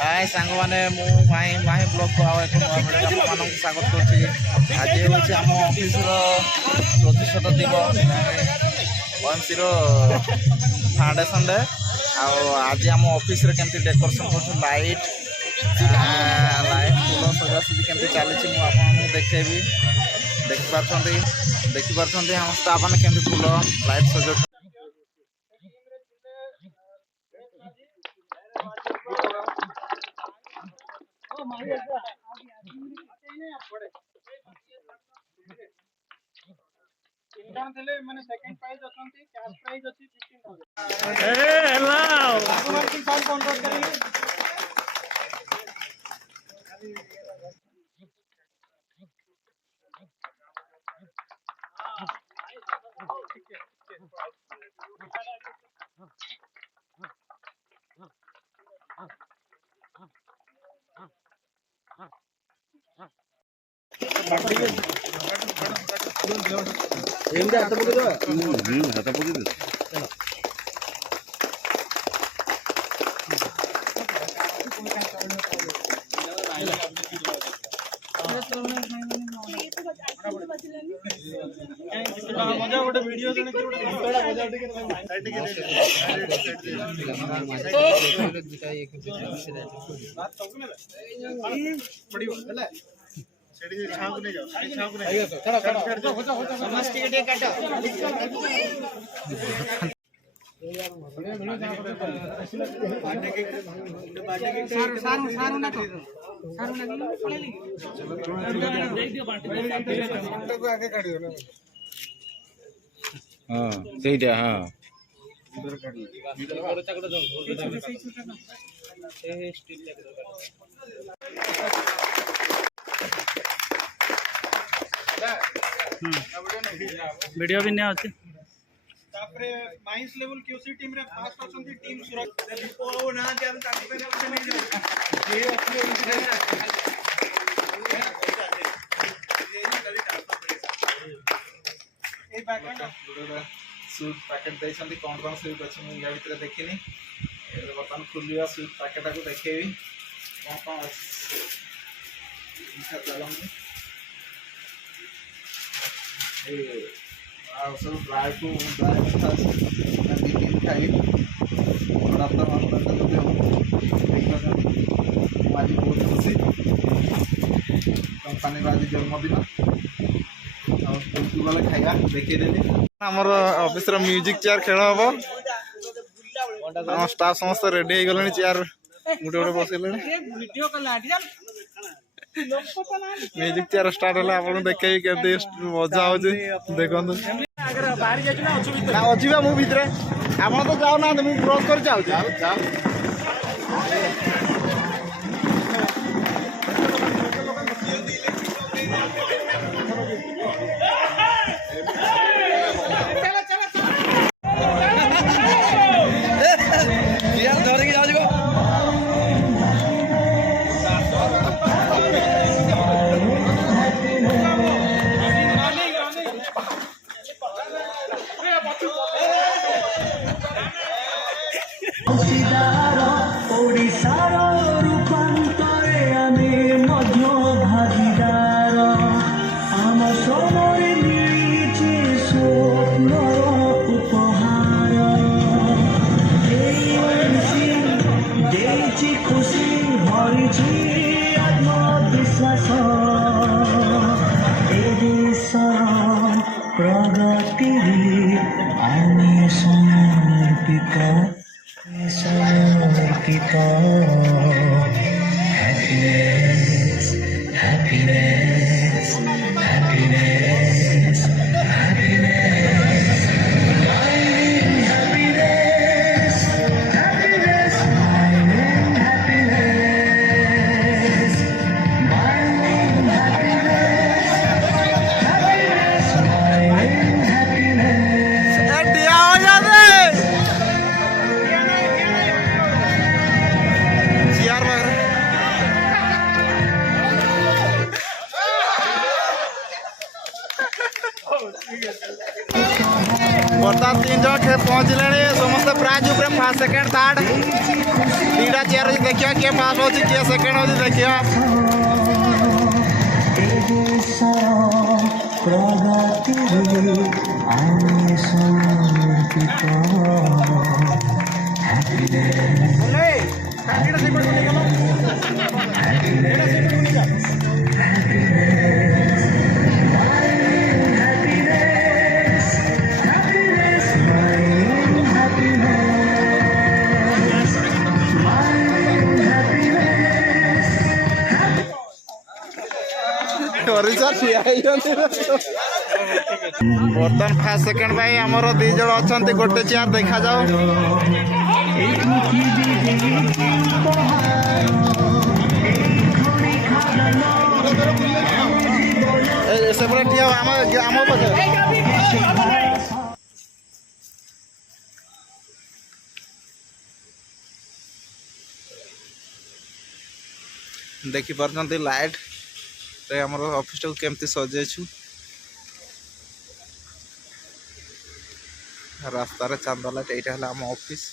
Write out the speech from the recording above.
हाय सांग मैंने माही माही ब्लॉग को एक मान स्वागत कर आज हूँ आम ऑफिस प्रतिशत दिवस ओएमसी फाउंडेशन डे आज आम ऑफिस केमती डेकोरेशन कर लाइट लाइट फूल सजासजी केमती चली मुझे देखेबी देखिपार हम स्टाफ मैंने केमती फूल लाइट सजा माने सेकंड प्राइज अछंती कैश प्राइज अछि 15000 ए हेलो मार्किंग साउंड काउंटर करेंगे मजा गोटे वीडियो जने कि गोटे मजा उठी के पड़ियो हला सेडी छाव को नहीं जाओ छाव को नहीं खड़ा समझ के काटो सारू ना तो सारू ना पळेली देख दियो बांटी को आगे काढियो ना हां सेटा हां इधर काढियो और चकड़ा दो ए स्टील वीडियो भी नहीं आती तापरे माइंस लेवल क्यूसी टीम रे फास्ट अछंती टीम सुरक्षा ओ ना जे हम ताकि पे नहीं जाऊ ये अपने a background suit packet they छंती cone suit अछि मु या भीतर देखिनी ए बर्तन खुलिया सूट पैकेट को देखेबी कोन अछि इसा चलम ए आ सब ड्राई को ड्राई था दिन खाई और अब तक हम करते तो माजी बहुत खुशी कंपनी बाजी जन्मदिन और कुछ वाला खाया देखे देनी हमर ऑफिस रो म्यूजिक चेयर खेल हबो हम स्टाफ समस्त रेडी हो गलनी चेयर गुटे गुटे बसले वीडियो कला म्यूजिक चेयर स्टार्ट होला आपन देखे केते मजा हो जे देखन अगर बाहर जाय ना अछिबा मु भीतर आपन तो जाओ ना मु क्रॉस कर जाओ जाओ प्रगति आने समर्पित happiness happiness happiness happiness happiness happiness के पहुँचले समस्त प्राइज ऊपर फर्स्ट सेकंड थर्ड दीटा चेयर अच्छी देखिए किए फास्ट हो किए सेकंड हो देखिए बर्तमान फास्ट सेकंड भाई आमर दी जन अच्छा गोटे चेयर देखा जाओ सेपटे ठिया आम पचे देखी पार्टी लाइट आमर ऑफिस टाक केमती सजेचु रास्तार चांद लाइट यहाँ है आम ऑफिस